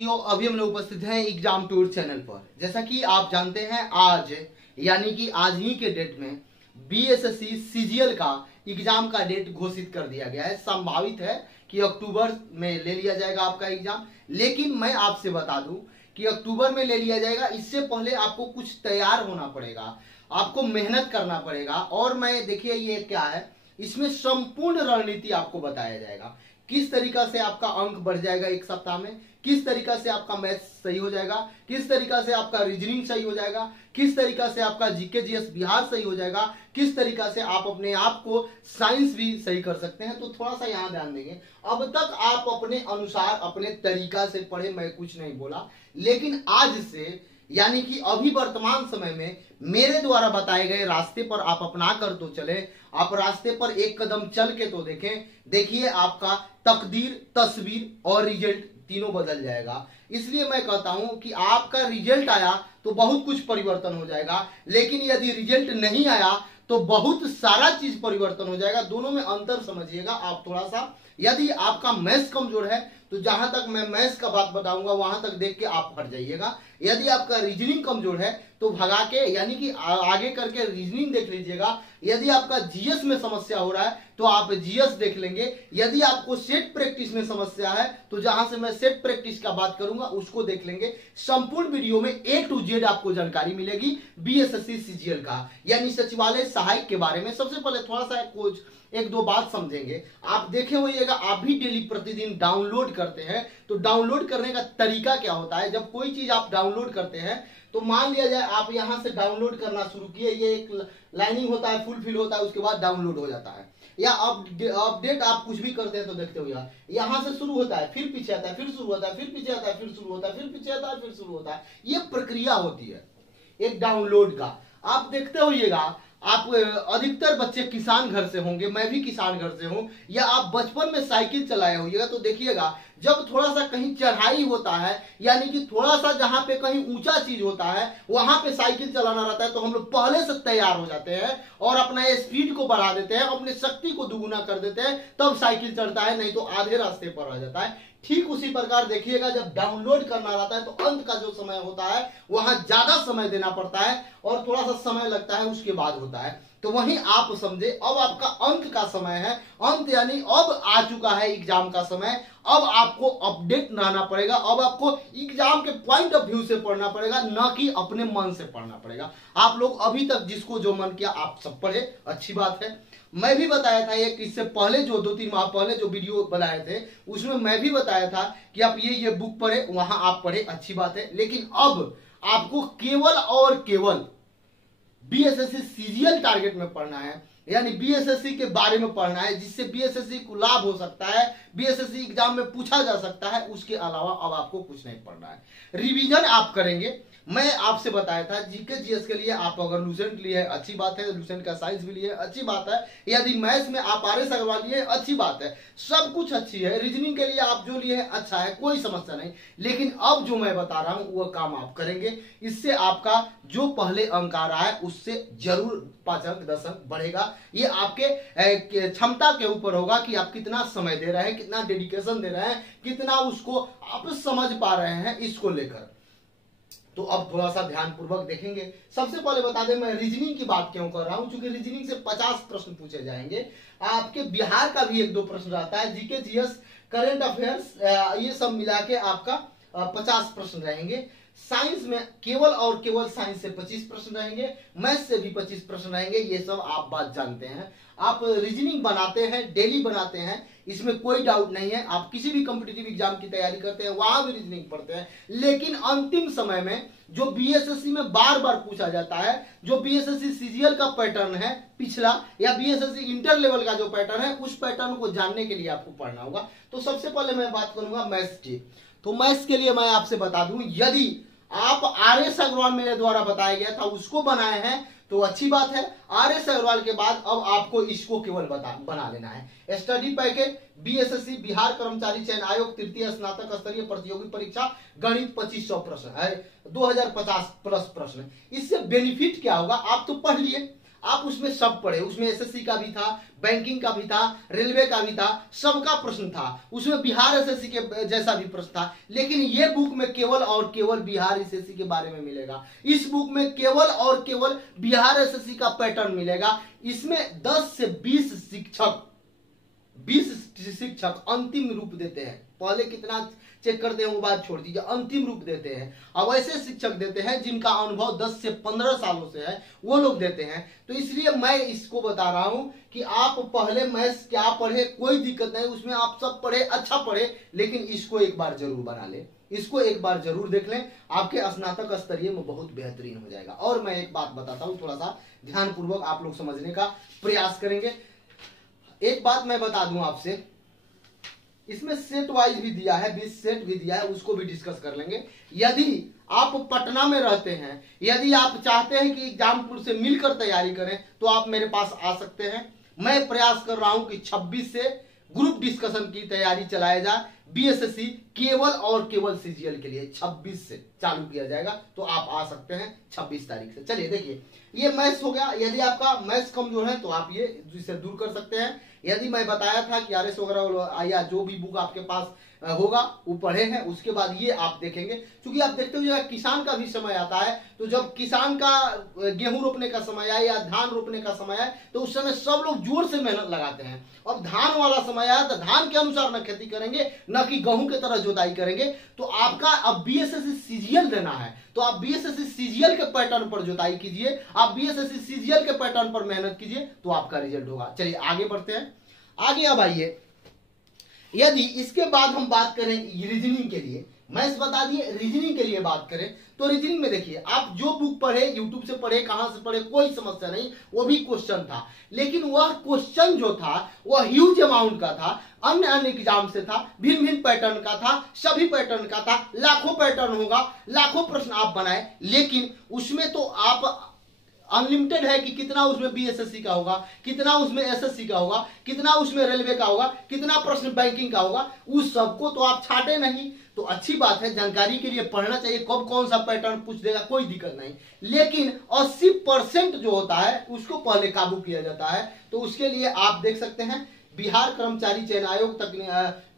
अभी हम लोग उपस्थित हैं एग्जाम टूर चैनल पर। जैसा कि आप जानते हैं आज यानी कि आज ही के डेट में बीएसएससी सीजीएल का एग्जाम का डेट घोषित कर दिया गया है। संभावित है कि अक्टूबर में ले लिया जाएगा आपका एग्जाम, लेकिन मैं आपसे बता दूं कि अक्टूबर में ले लिया जाएगा। इससे पहले आपको कुछ तैयार होना पड़ेगा, आपको मेहनत करना पड़ेगा। और मैं देखिए ये क्या है, इसमें संपूर्ण रणनीति आपको बताया जाएगा। किस तरीका से आपका अंक बढ़ जाएगा एक सप्ताह में, किस तरीका से आपका मैथ्स सही हो जाएगा, किस तरीका से आपका रीजनिंग सही हो जाएगा, किस तरीका से आपका जीके जीएस बिहार सही हो जाएगा, किस तरीका से आप अपने आप को साइंस भी सही कर सकते हैं। तो थोड़ा सा यहाँ ध्यान देंगे। अब तक आप अपने अनुसार अपने तरीका से पढ़े, मैं कुछ नहीं बोला, लेकिन आज से यानी कि अभी वर्तमान समय में मेरे द्वारा बताए गए रास्ते पर आप अपना कर तो चले। आप रास्ते पर एक कदम चल के तो देखें, देखिए आपका तकदीर, तस्वीर और रिजल्ट तीनों बदल जाएगा। इसलिए मैं कहता हूं कि आपका रिजल्ट आया तो बहुत कुछ परिवर्तन हो जाएगा, लेकिन यदि रिजल्ट नहीं आया तो बहुत सारा चीज परिवर्तन हो जाएगा। दोनों में अंतर समझिएगा आप थोड़ा सा। यदि आपका मैथ्स कमजोर है तो जहां तक मैं मैथ्स का बात बताऊंगा वहां तक देख के आप हट जाइएगा। यदि आपका रीजनिंग कमजोर है तो भगा के यानी कि आगे करके रीजनिंग देख लीजिएगा। यदि आपका जीएस में समस्या हो रहा है तो आप जीएस देख लेंगे। यदि आपको सेट प्रैक्टिस में समस्या है तो जहां से मैं सेट प्रैक्टिस का बात करूंगा उसको देख लेंगे। संपूर्ण वीडियो में A to Z आपको जानकारी मिलेगी बीएसएससी सीजीएल का यानी सचिवालय सहायक के बारे में। सबसे पहले थोड़ा सा कुछ एक दो बात समझेंगे। आप देखे होइएगा, आप भी डेली प्रतिदिन डाउनलोड करते हैं, तो डाउनलोड करने का तरीका क्या होता है। जब कोई चीज आप डाउनलोड करते हैं तो मान लिया जाए आप यहां से डाउनलोड करना शुरू किए, ये एक लाइनिंग होता है, फुलफिल होता है, उसके बाद डाउनलोड हो जाता है। या अपडेट आप कुछ भी करते हैं तो देखते हो यहां से शुरू होता है, फिर पीछे आता है, फिर शुरू होता है, फिर पीछे आता है, फिर शुरू होता है, फिर पीछे आता है, फिर शुरू होता है। ये प्रक्रिया होती है एक डाउनलोड का। आप देखते होइएगा, आप अधिकतर बच्चे किसान घर से होंगे, मैं भी किसान घर से हूं, या आप बचपन में साइकिल चलाए होइएगा तो देखिएगा जब थोड़ा सा कहीं चढ़ाई होता है यानी कि थोड़ा सा जहां पे कहीं ऊंचा चीज होता है वहां पे साइकिल चलाना रहता है तो हम लोग पहले से तैयार हो जाते हैं और अपना स्पीड को बढ़ा देते हैं, अपने शक्ति को दुगुना कर देते हैं, तब साइकिल चलता है, नहीं तो आधे रास्ते पर रह जाता है। ठीक उसी प्रकार देखिएगा, जब डाउनलोड करना रहता है तो अंत का जो समय होता है वहां ज्यादा समय देना पड़ता है और थोड़ा सा समय लगता है उसके बाद होता है। तो वहीं आप समझे, अब आपका अंत का समय है। अंत यानी अब आ चुका है एग्जाम का समय। अब आपको अपडेट रहना पड़ेगा, अब आपको एग्जाम के पॉइंट ऑफ व्यू से पढ़ना पड़ेगा, न कि अपने मन से पढ़ना पड़ेगा। आप लोग अभी तक जिसको जो मन किया आप सब पढ़े, अच्छी बात है। मैं भी बताया था एक इससे पहले जो 2-3 माह पहले जो वीडियो बनाए थे उसमें मैं भी बताया था कि आप ये बुक पढ़े, वहां आप पढ़े, अच्छी बात है। लेकिन अब आपको केवल और केवल बीएसएससी सीजीएल टारगेट में पढ़ना है, यानी बीएसएससी के बारे में पढ़ना है, जिससे बीएसएससी को लाभ हो सकता है, बीएसएससी एग्जाम में पूछा जा सकता है। उसके अलावा अब आपको कुछ नहीं पढ़ना है। रिवीजन आप करेंगे। मैं आपसे बताया था जीके जीएस के लिए आप अगर लूसेंट लिए है अच्छी बात है, लूसेंट का साइंस भी लिए अच्छी बात है। यदि मैथ्स में आप आर एस अग्रवाल लिए अच्छी बात है, सब कुछ अच्छी है। रीजनिंग के लिए आप जो लिए अच्छा है, कोई समस्या नहीं। लेकिन अब जो मैं बता रहा हूं वह काम आप करेंगे, इससे आपका जो पहले अंक आ रहा है उससे जरूर 5 अंक 10 अंक बढ़ेगा। ये आपके क्षमता के ऊपर होगा कि आप कितना समय दे रहे हैं, कितना डेडिकेशन दे रहे हैं, कितना उसको आप समझ पा रहे हैं इसको लेकर। तो अब थोड़ा सा ध्यानपूर्वक देखेंगे। सबसे पहले बता दें मैं रीजनिंग की बात क्यों कर रहा हूं, क्योंकि रीजनिंग से 50 प्रश्न पूछे जाएंगे। आपके बिहार का भी 1-2 प्रश्न रहता है, जीके जीएस करंट अफेयर्स ये सब मिला के आपका 50 प्रश्न रहेंगे। साइंस में केवल और केवल साइंस से 25 प्रश्न रहेंगे, मैथ्स से भी 25 प्रश्न रहेंगे। ये सब आप बात जानते हैं। आप रीजनिंग बनाते हैं, डेली बनाते हैं, इसमें कोई डाउट नहीं है। आप किसी भी कॉम्पिटिटिव एग्जाम की तैयारी करते हैं वहां भी रीजनिंग पढ़ते हैं। लेकिन अंतिम समय में जो बीएसएससी में बार बार पूछा जाता है, जो बीएसएससी सीजीएल का पैटर्न है पिछला, या बीएसएससी इंटर लेवल का जो पैटर्न है, उस पैटर्न को जानने के लिए आपको पढ़ना होगा। तो सबसे पहले मैं बात करूंगा मैथ्स की। तो मैथ्स के लिए मैं आपसे बता दूं, यदि आप आर एस अग्रवाल मेरे द्वारा बताया गया था उसको बनाए हैं तो अच्छी बात है। आर एस अग्रवाल के बाद अब आपको इसको केवल बना लेना है। स्टडी पैकेज बीएसएससी बिहार कर्मचारी चयन आयोग तृतीय स्नातक स्तरीय प्रतियोगी परीक्षा गणित 2500 प्रश्न है, 2050 प्लस प्रश्न। इससे बेनिफिट क्या होगा, आप तो पढ़ लिए, आप उसमें सब पढ़े, उसमें एसएससी का भी था, बैंकिंग का भी था, रेलवे का भी था, सबका प्रश्न था उसमें, बिहार एसएससी के जैसा भी प्रश्न था। लेकिन ये बुक में केवल और केवल बिहार एसएससी के बारे में मिलेगा। इस बुक में केवल और केवल बिहार एसएससी का पैटर्न मिलेगा। इसमें 10 से 20 शिक्षक अंतिम रूप देते हैं। पहले कितना चेक करते हैं वो बात छोड़ दीजिए, अंतिम रूप देते हैं। अब ऐसे शिक्षक देते हैं जिनका अनुभव 10 से 15 सालों से है, वो लोग देते हैं। तो इसलिए मैं इसको बता रहा हूं कि आप पहले मैथ्स क्या पढ़े, कोई दिक्कत नहीं, उसमें आप सब पढ़े, अच्छा पढ़े, लेकिन इसको एक बार जरूर बना ले, इसको एक बार जरूर देख लें, आपके स्नातक स्तरीय में बहुत बेहतरीन हो जाएगा। और मैं एक बात बताता हूं, थोड़ा सा ध्यानपूर्वक आप लोग समझने का प्रयास करेंगे। एक बात मैं बता दूं आपसे, इसमें सेट वाइज भी दिया है, 20 सेट भी दिया है, उसको भी डिस्कस कर लेंगे। यदि आप पटना में रहते हैं, यदि आप चाहते हैं कि एग्जामपुर से मिलकर तैयारी करें, तो आप मेरे पास आ सकते हैं। मैं प्रयास कर रहा हूं कि 26 से ग्रुप डिस्कशन की तैयारी चलाया जाए। बीएसएससी केवल और केवल सीजीएल के लिए 26 से चालू किया जाएगा, तो आप आ सकते हैं 26 तारीख से। चलिए देखिए, ये मैथ्स हो गया। यदि आपका मैथ्स कमजोर है तो आप ये इसे दूर कर सकते हैं। यदि मैं बताया था कि आरएस वगैरह या जो भी बुक आपके पास होगा वो पढ़े हैं, उसके बाद ये आप देखेंगे। क्योंकि आप देखते हो किसान का भी समय आता है, तो जब किसान का गेहूं रोपने का समय आए या धान रोपने का समय आए, तो उस समय सब लोग जोर से मेहनत लगाते हैं। अब धान वाला समय आया तो धान के अनुसार न खेती करेंगे, न कि गेहूं की तरह जुताई करेंगे। तो आपका अब बीएसएससी सीजीएल देना है, तो आप बीएसएससी सीजीएल के पैटर्न पर जुताई कीजिए, आप बीएसएससी सीजीएल के पैटर्न पर मेहनत कीजिए, तो आपका रिजल्ट होगा। चलिए आगे बढ़ते हैं। आगे अब आइए, यदि इसके बाद हम बात करें रीजनिंग के लिए, मैथ्स बता दिए, रीजनिंग के लिए बात करें तो रीजनिंग में देखिए, आप जो बुक पढ़े, यूट्यूब से पढ़े, कहां से पढ़े, कोई समस्या नहीं, वो भी क्वेश्चन था। लेकिन वह क्वेश्चन जो था वह ह्यूज अमाउंट का था, अन्य अन्य एग्जाम से था, भिन्न भिन्न पैटर्न का था, सभी पैटर्न का था, लाखों पैटर्न होगा, लाखों प्रश्न आप बनाए। लेकिन उसमें तो आप अनलिमिटेड है कि कितना उसमें बीएसएससी का होगा, कितना उसमें एसएससी का होगा, कितना उसमें रेलवे का होगा, कितना प्रश्न बैंकिंग का होगा, उस सबको तो आप छाटे नहीं। तो अच्छी बात है, जानकारी के लिए पढ़ना चाहिए, कब कौन सा पैटर्न पूछ देगा कोई दिक्कत नहीं। लेकिन 80% जो होता है उसको पहले काबू किया जाता है। तो उसके लिए आप देख सकते हैं बिहार कर्मचारी चयन आयोग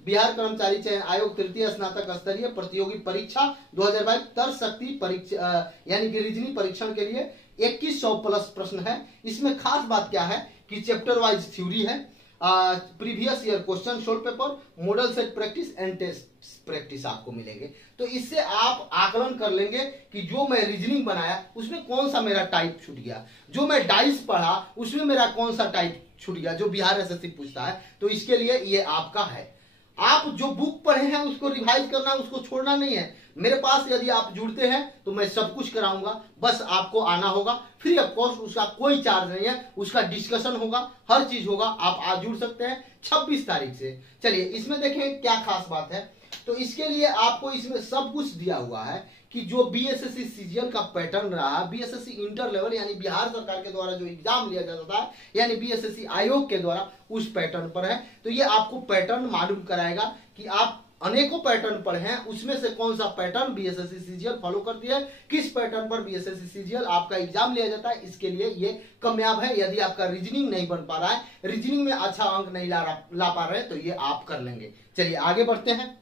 बिहार कर्मचारी चयन आयोग तृतीय स्नातक स्तरीय प्रतियोगी परीक्षा 2022 तर्क शक्ति परीक्षा यानी कि रीजनिंग परीक्षण के लिए 2100 प्लस प्रश्न है। इसमें खास बात क्या है कि चैप्टर वाइज थ्योरी है, previous year question solve paper, model set practice and test practice आपको मिलेंगे। तो इससे आप आकलन कर लेंगे कि जो मैं रीजनिंग बनाया उसमें कौन सा मेरा टाइप छूट गया, जो मैं डाइस पढ़ा उसमें मेरा कौन सा टाइप छूट गया, जो बिहार एसएससी पूछता है। तो इसके लिए ये आपका है। आप जो बुक पढ़े हैं उसको रिवाइज करना, उसको छोड़ना नहीं है। मेरे पास यदि आप जुड़ते हैं तो मैं सब कुछ कराऊंगा, बस आपको आना होगा, फ्री ऑफ कॉस्ट, उसका कोई चार्ज नहीं है, उसका डिस्कशन होगा, हर चीज होगा। आप आज जुड़ सकते हैं 26 तारीख से। चलिए इसमें देखें क्या खास बात है। तो इसके लिए आपको इसमें सब कुछ दिया हुआ है कि जो बीएसएससी सीजीएल का पैटर्न रहा, बीएसएससी इंटर लेवल यानी बिहार सरकार के द्वारा जो एग्जाम लिया जाता था, यानी बीएसएससी आयोग के द्वारा, उस पैटर्न पर है। तो ये आपको पैटर्न मालूम कराएगा कि आप अनेकों पैटर्न पढ़े हैं, उसमें से कौन सा पैटर्न बीएसएससी सीजीएल फॉलो करती है, किस पैटर्न पर बीएसएससी सीजीएल आपका एग्जाम लिया जाता है। इसके लिए ये कामयाब है। यदि आपका रीजनिंग नहीं बन पा रहा है, रीजनिंग में अच्छा अंक नहीं ला पा रहे, तो ये आप कर लेंगे। चलिए आगे बढ़ते हैं।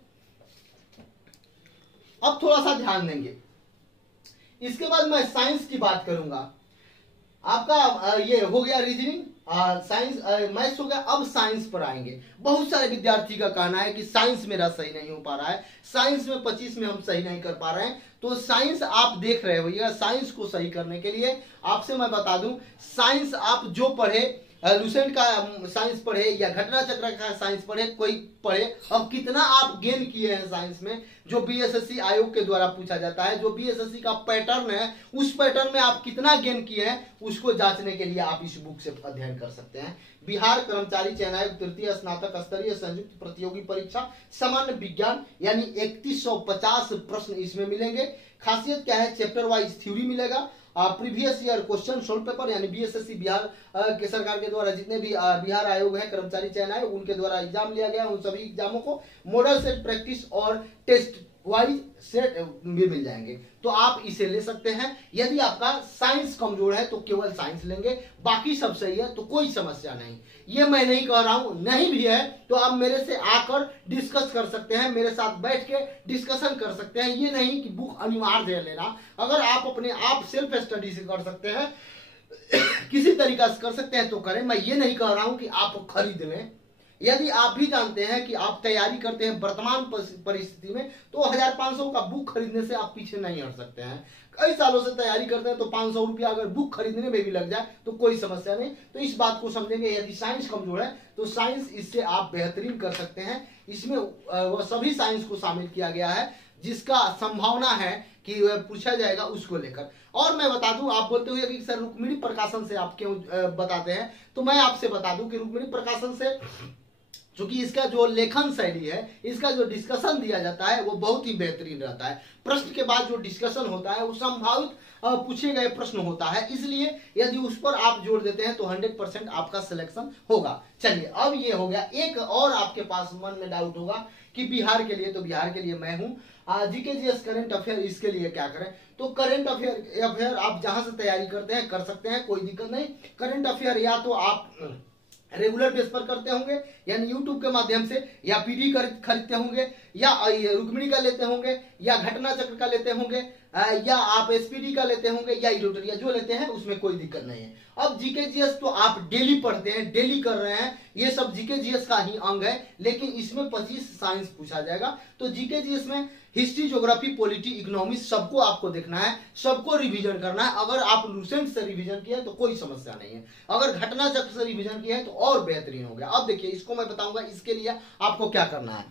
अब थोड़ा सा ध्यान देंगे, इसके बाद मैं साइंस की बात करूंगा। आपका ये हो गया रीजनिंग, साइंस, मैथ्स हो गया। अब साइंस पर आएंगे। बहुत सारे विद्यार्थी का कहना है कि साइंस मेरा सही नहीं हो पा रहा है, साइंस में 25 में हम सही नहीं कर पा रहे हैं। तो साइंस आप देख रहे होइएगा, साइंस को सही करने के लिए आपसे मैं बता दूं, साइंस आप जो पढ़े, लुसेंट का साइंस पढ़े या घटना चक्र का साइंस पढ़े, कोई पढ़े, अब कितना आप गेन किए हैं साइंस में, जो बीएसएससी आयोग के द्वारा पूछा जाता है, जो बीएसएससी का पैटर्न है, उस पैटर्न में आप कितना गेन किए हैं, उसको जांचने के लिए आप इस बुक से अध्ययन कर सकते हैं। बिहार कर्मचारी चयन आयोग तृतीय स्नातक स्तरीय संयुक्त प्रतियोगी परीक्षा सामान्य विज्ञान यानी 3150 प्रश्न इसमें मिलेंगे। खासियत क्या है, चैप्टर वाइज थ्योरी मिलेगा, previous year question solve paper यानी बीएसएससी बिहार के सरकार के द्वारा जितने भी बिहार आयोग है, कर्मचारी चयन आयोग, उनके द्वारा एग्जाम लिया गया, उन सभी एग्जामों को मॉडल सेट प्रैक्टिस और टेस्ट वाइज सेट भी मिल जाएंगे, तो आप इसे ले सकते हैं। यदि आपका साइंस कमजोर है तो केवल साइंस लेंगे, बाकी सब सही है तो कोई समस्या नहीं। ये मैं नहीं कह रहा हूं, नहीं भी है तो आप मेरे से आकर डिस्कस कर सकते हैं, मेरे साथ बैठ के डिस्कशन कर सकते हैं। ये नहीं कि बुक अनिवार्य है लेना, अगर आप अपने आप सेल्फ स्टडी से कर सकते हैं, किसी तरीका से कर सकते हैं तो करें। मैं ये नहीं कह रहा हूं कि आप खरीद लें। यदि आप भी जानते हैं कि आप तैयारी करते हैं वर्तमान परिस्थिति में, तो 1500 का बुक खरीदने से आप पीछे नहीं हट सकते हैं। कई सालों से तैयारी करते हैं तो 500 रुपया अगर बुक खरीदने में भी लग जाए तो कोई समस्या नहीं। तो इस बात को समझेंगे। यदि साइंस कमजोर है तो साइंस इससे आप बेहतरीन कर सकते हैं। इसमें वह सभी साइंस को शामिल किया गया है जिसका संभावना है कि पूछा जाएगा उसको लेकर। और मैं बता दूं, आप बोलते हुए कि सर रुक्मिणी प्रकाशन से आप क्यों बताते हैं, तो मैं आपसे बता दूं कि रुक्मिणी प्रकाशन से चूंकि इसका जो लेखन शैली है, इसका जो डिस्कशन दिया जाता है वो बहुत ही बेहतरीन रहता है। प्रश्न के बाद जो डिस्कशन होता है वो संभावित पूछे गए प्रश्न होता है, इसलिए यदि उस पर आप जोर देते हैं तो 100% आपका सिलेक्शन होगा। चलिए, अब ये हो गया। एक और आपके पास मन में डाउट होगा कि बिहार के लिए, तो बिहार के लिए मैं हूं। जीके करंट अफेयर, इसके लिए क्या करें? तो करंट अफेयर आप जहां से तैयारी करते हैं कर सकते हैं, कोई दिक्कत नहीं। करंट अफेयर या तो आप रेगुलर बेस पर करते होंगे यानी यूट्यूब के माध्यम से, या पीडी खरीदते होंगे, या रुक्मिणी का लेते होंगे, या घटना चक्र का लेते होंगे, या आप एसपीडी का लेते होंगे, या एडिटोरियल जो लेते हैं उसमें कोई दिक्कत नहीं है। अब जीके जीएस तो आप डेली पढ़ते हैं, डेली कर रहे हैं, ये सब जीके जीएस का ही अंग है, लेकिन इसमें 25 साइंस पूछा जाएगा। तो जीके जीएस में हिस्ट्री, ज्योग्राफी, पॉलिटी, इकोनॉमिक्स सबको आपको देखना है, सबको रिवीजन करना है। अगर आप लूसेंट से रिवीजन किया है तो कोई समस्या नहीं है, अगर घटना चक्र से रिवीजन किया है तो और बेहतरीन हो गया। अब देखिए, इसको मैं बताऊंगा, इसके लिए आपको क्या करना है।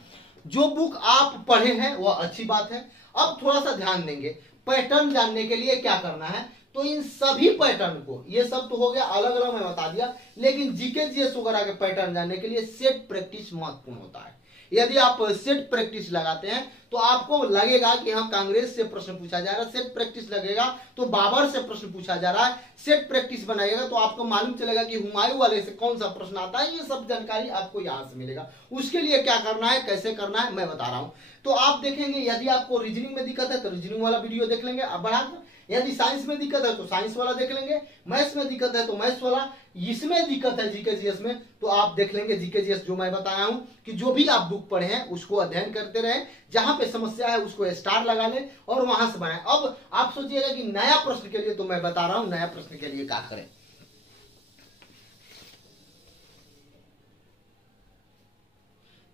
जो बुक आप पढ़े हैं वह अच्छी बात है, अब थोड़ा सा ध्यान देंगे। पैटर्न जानने के लिए क्या करना है, तो इन सभी पैटर्न को, ये सब तो हो गया अलग अलग मैं बता दिया, लेकिन जीके जीएस वगैरह के पैटर्न जानने के लिए सेट प्रैक्टिस महत्वपूर्ण होता है। यदि आप सेट प्रैक्टिस लगाते हैं तो आपको लगेगा कि हम कांग्रेस से प्रश्न पूछा जा रहा है, सेट प्रैक्टिस लगेगा तो बाबर से प्रश्न पूछा जा रहा है, सेट प्रैक्टिस बनाएगा तो आपको मालूम चलेगा कि हुमायूं वाले से कौन सा प्रश्न आता है। ये सब जानकारी आपको यहां से मिलेगा। उसके लिए क्या करना है, कैसे करना है, मैं बता रहा हूं। तो आप देखेंगे, यदि आपको रीजनिंग में दिक्कत है तो रीजनिंग वाला वीडियो देख लेंगे अब बढ़ाकर, यदि साइंस में दिक्कत है तो साइंस वाला देख लेंगे, मैथ्स में दिक्कत है तो मैथ्स वाला, इसमें दिक्कत है जीके जीएस में तो आप देख लेंगे जीके जीएस। जो मैं बताया हूं कि जो भी आप बुक पढ़े हैं उसको अध्ययन करते रहें, जहां पे समस्या है उसको स्टार लगा लें और वहां से बनाएं। अब आप सोचिएगा कि नया प्रश्न के लिए, तो मैं बता रहा हूं नया प्रश्न के लिए क्या करें।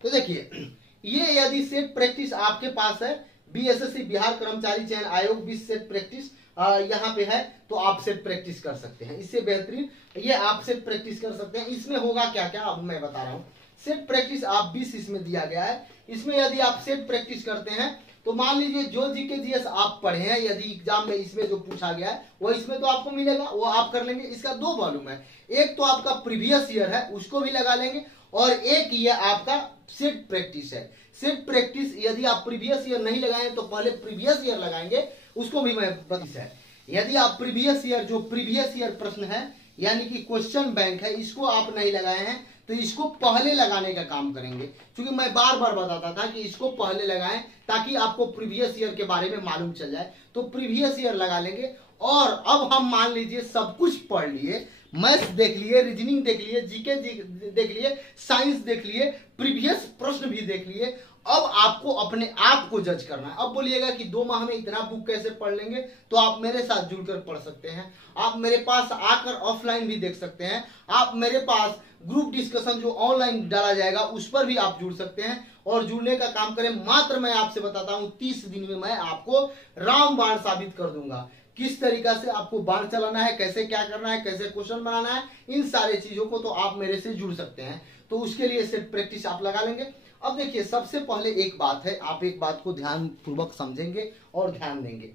तो देखिए, ये यदि सेट प्रैक्टिस आपके पास है, बीएसएससी बिहार कर्मचारी चयन आयोग भी सेट प्रैक्टिस यहाँ पे है, तो आप सेट प्रैक्टिस कर सकते हैं। इससे बेहतरीन ये आप सेट प्रैक्टिस कर सकते हैं। इसमें होगा क्या क्या, अब मैं बता रहा हूँ। सेट प्रैक्टिस आप 20 इसमें दिया गया है। इसमें यदि आप सेट प्रैक्टिस करते हैं तो मान लीजिए जो जीके जीएस आप पढ़े हैं, यदि एग्जाम में इसमें जो पूछा गया है वो इसमें तो आपको मिलेगा, वो आप कर लेंगे। इसका दो वॉल्यूम है, एक तो आपका प्रीवियस ईयर है उसको भी लगा लेंगे, और एक ये आपका सेट प्रैक्टिस है। सेट प्रैक्टिस यदि आप प्रीवियस ईयर नहीं लगाए तो पहले प्रीवियस ईयर लगाएंगे, उसको भी मैं बता है। यदि आप प्रीवियस ईयर, जो प्रीवियस ईयर प्रश्न है यानी कि क्वेश्चन बैंक है, इसको आप नहीं लगाए हैं तो इसको पहले लगाने का काम करेंगे, क्योंकि मैं बार बार बताता था कि इसको पहले लगाएं ताकि आपको प्रीवियस ईयर के बारे में मालूम चल जाए। तो प्रीवियस ईयर लगा लेंगे। और अब हम मान लीजिए सब कुछ पढ़ लिए, मैथ्स देख लिए, रीजनिंग देख लिए, जीके देख लिए, साइंस देख लिए, प्रीवियस प्रश्न भी देख लिए। अब आपको अपने आप को जज करना है। अब बोलिएगा कि 2 माह में इतना बुक कैसे पढ़ लेंगे, तो आप मेरे साथ जुड़कर पढ़ सकते हैं। आप मेरे पास आकर ऑफलाइन भी देख सकते हैं। आप मेरे पास ग्रुप डिस्कशन जो ऑनलाइन डाला जाएगा उस पर भी आप जुड़ सकते हैं, और जुड़ने का काम करें। मात्र मैं आपसे बताता हूं 30 दिन में मैं आपको रामबाण साबित कर दूंगा। किस तरीका से आपको बाण चलाना है, कैसे क्या करना है, कैसे क्वेश्चन बनाना है, इन सारे चीजों को तो आप मेरे से जुड़ सकते हैं। तो उसके लिए सेट प्रैक्टिस आप लगा लेंगे। अब देखिए, सबसे पहले एक बात है, आप एक बात को ध्यान पूर्वक समझेंगे और ध्यान देंगे।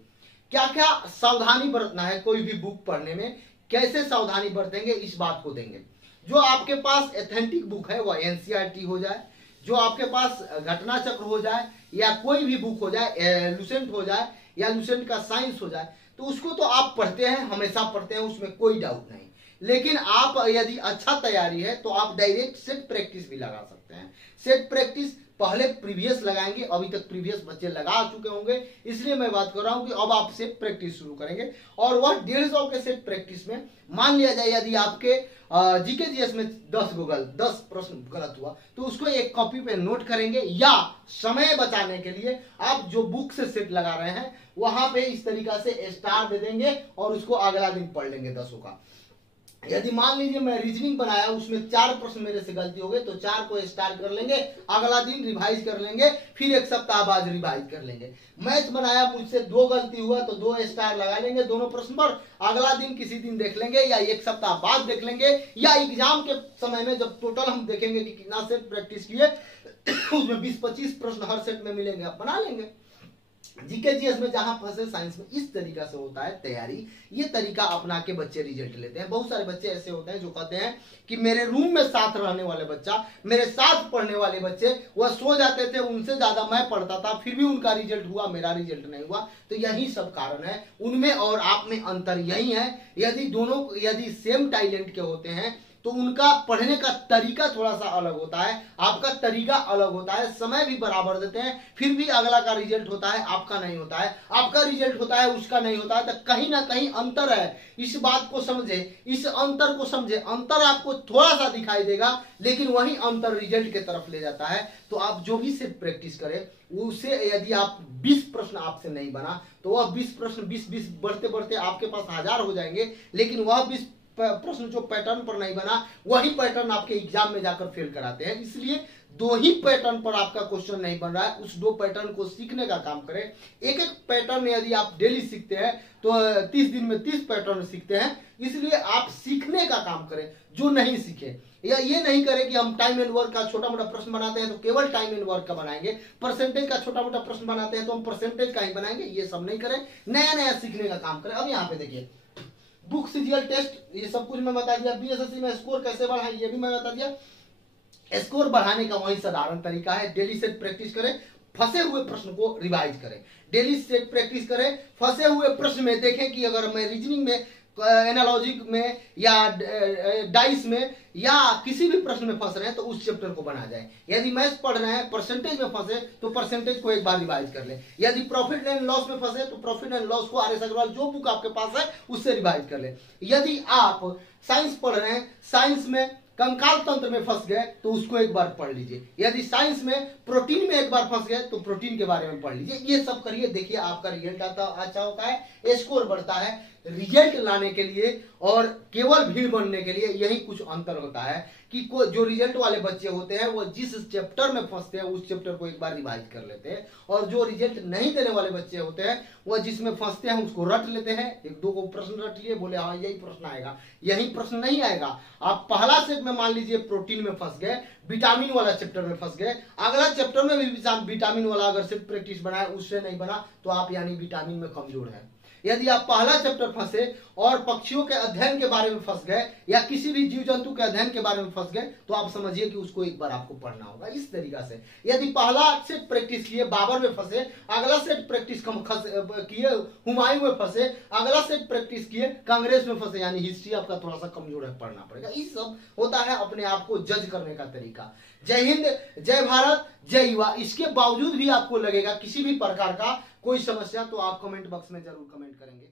क्या क्या सावधानी बरतना है कोई भी बुक पढ़ने में, कैसे सावधानी बरतेंगे इस बात को देंगे। जो आपके पास एथेंटिक बुक है वह एनसीईआरटी हो जाए, जो आपके पास घटना चक्र हो जाए, या कोई भी बुक हो जाए, लूसेंट हो जाए या लूसेंट का साइंस हो जाए, तो उसको तो आप पढ़ते हैं, हमेशा पढ़ते हैं, उसमें कोई डाउट नहीं। लेकिन आप यदि अच्छा तैयारी है तो आप डायरेक्ट सेट प्रैक्टिस भी लगा सकते हैं। सेट प्रैक्टिस पहले प्रीवियस लगाएंगे, अभी तक प्रीवियस बच्चे लगा चुके होंगे, इसलिए मैं बात कर रहा हूं कि अब आप से प्रैक्टिस शुरू करेंगे। और वह 150 के सेट प्रैक्टिस में मान लिया जाए यदि आपके जीके जीएस में 10 प्रश्न गलत हुआ तो उसको एक कॉपी पे नोट करेंगे, या समय बचाने के लिए आप जो बुक से सेट लगा रहे हैं वहां पे इस तरीका से स्टार दे देंगे और उसको अगला दिन पढ़ लेंगे 10 का। यदि मान लीजिए मैं रीजनिंग बनाया, उसमें 4 प्रश्न मेरे से गलती हो गई तो 4 को स्टार कर लेंगे, अगला दिन रिवाइज कर लेंगे, फिर एक सप्ताह बाद रिवाइज कर लेंगे। मैथ बनाया, मुझसे 2 गलती हुआ तो 2 स्टार लगा लेंगे दोनों प्रश्न पर, अगला दिन किसी दिन देख लेंगे या एक सप्ताह बाद देख लेंगे, या एग्जाम के समय में जब टोटल हम देखेंगे कि कितना सेट प्रैक्टिस किए उसमें 20-25 प्रश्न हर सेट में मिलेंगे, आप बना लेंगे। जीके जीएस में जहां फंसे साइंस में इस तरीका से होता है तैयारी, ये तरीका अपना के बच्चे रिजल्ट लेते हैं। बहुत सारे बच्चे ऐसे होते हैं जो कहते हैं कि मेरे रूम में साथ रहने वाले बच्चा, मेरे साथ पढ़ने वाले बच्चे वह सो जाते थे, उनसे ज्यादा मैं पढ़ता था, फिर भी उनका रिजल्ट हुआ, मेरा रिजल्ट नहीं हुआ। तो यही सब कारण है, उनमें और आप में अंतर यही है। यदि सेम टैलेंट के होते हैं तो उनका पढ़ने का तरीका थोड़ा सा अलग होता है, आपका तरीका अलग होता है, समय भी बराबर देते हैं, फिर भी अगला का रिजल्ट होता है, आपका नहीं होता है, आपका रिजल्ट होता है, उसका नहीं होता है। तो कहीं ना कहीं अंतर है, इस बात को समझे, इस अंतर को समझे। अंतर आपको थोड़ा सा दिखाई देगा लेकिन वही अंतर रिजल्ट के तरफ ले जाता है। तो आप जो भी सेट प्रैक्टिस करें उसे, यदि आप 20 प्रश्न आपसे नहीं बना तो वह 20 प्रश्न 20 बढ़ते बढ़ते आपके पास 1000 हो जाएंगे, लेकिन वह 20 प्रश्न जो पैटर्न पर नहीं बना वही पैटर्न आपके एग्जाम में जाकर फेल कराते हैं। इसलिए 2 ही पैटर्न पर आपका क्वेश्चन नहीं बन रहा है, उस 2 पैटर्न को सीखने का काम करें। एक पैटर्न यदि आप डेली सीखते हैं तो 30 दिन में 30 पैटर्न सीखते हैं। इसलिए आप सीखने का काम करें, जो नहीं सीखे, या ये नहीं करें कि हम टाइम एंड वर्क का छोटा मोटा प्रश्न बनाते हैं तो केवल टाइम एंड वर्क का बनाएंगे, परसेंटेज का छोटा मोटा प्रश्न बनाते हैं तो हम परसेंटेज का ही बनाएंगे। ये सब नहीं करें, नया नया सीखने का काम करें। अब यहाँ पे देखिए, बुक सीजीएल टेस्ट, ये सब कुछ मैं बता दिया। बीएसएससी में स्कोर कैसे बढ़ाएं ये भी मैं बता दिया। स्कोर बढ़ाने का वही साधारण तरीका है, डेली सेट प्रैक्टिस करें, फंसे हुए प्रश्न को रिवाइज करें। डेली सेट प्रैक्टिस करें, फंसे हुए प्रश्न में देखें कि अगर मैं रीजनिंग में, एनालॉजी में या डाइस में या किसी भी प्रश्न में फंस रहे हैं तो उस चैप्टर को बना जाए। यदि मैथ्स पढ़ रहे हैं, परसेंटेज में फंसे तो परसेंटेज को एक बार रिवाइज कर ले। यदि प्रॉफिट एंड लॉस में फंसे तो प्रॉफिट एंड लॉस को आर एस अग्रवाल जो बुक आपके पास है उससे रिवाइज कर ले। यदि आप साइंस पढ़ रहे हैं, साइंस में कंकाल तंत्र में फंस गए तो उसको एक बार पढ़ लीजिए। यदि साइंस में प्रोटीन में एक बार फंस गए तो प्रोटीन के बारे में पढ़ लीजिए। ये सब करिए, देखिए आपका रिजल्ट अच्छा होता है, स्कोर बढ़ता है। रिजल्ट लाने के लिए और केवल भीड़ बनने के लिए यही कुछ अंतर होता है कि जो रिजल्ट वाले बच्चे होते हैं वो जिस चैप्टर में फंसते हैं उस चैप्टर को एक बार रिवाइज कर लेते हैं, और जो रिजल्ट नहीं देने वाले बच्चे होते हैं वह जिसमें फंसते हैं उसको रट लेते हैं। 1-2 को प्रश्न रट लिए, बोले हाँ यही प्रश्न आएगा, यही प्रश्न नहीं आएगा। आप पहला सेट में मान लीजिए प्रोटीन में फंस गए, विटामिन वाला चैप्टर में फंस गए, अगला चैप्टर में भी विटामिन वाला अगर सेट प्रैक्टिस बनाए उससे नहीं बना तो आप यानी विटामिन में कमजोर है। यदि आप पहला चैप्टर फंसे और पक्षियों के अध्ययन के बारे में फंस गए या किसी भी जीव जंतु के अध्ययन के बारे में फंस गए तो आप समझिए कि उसको एक बार आपको पढ़ना होगा। इस तरीका से यदि पहला सेट प्रैक्टिस किए बाबर में फंसे, अगला सेट प्रैक्टिस किए हुमायूं में फंसे, अगला सेट प्रैक्टिस किए कांग्रेस में फंसे, यानी हिस्ट्री आपका थोड़ा सा कमजोर है, पढ़ना पड़ेगा। इस सब होता है अपने आप को जज करने का तरीका। जय हिंद, जय भारत, जय युवा। इसके बावजूद भी आपको लगेगा किसी भी प्रकार का कोई समस्या तो आप कमेंट बॉक्स में जरूर कमेंट करेंगे।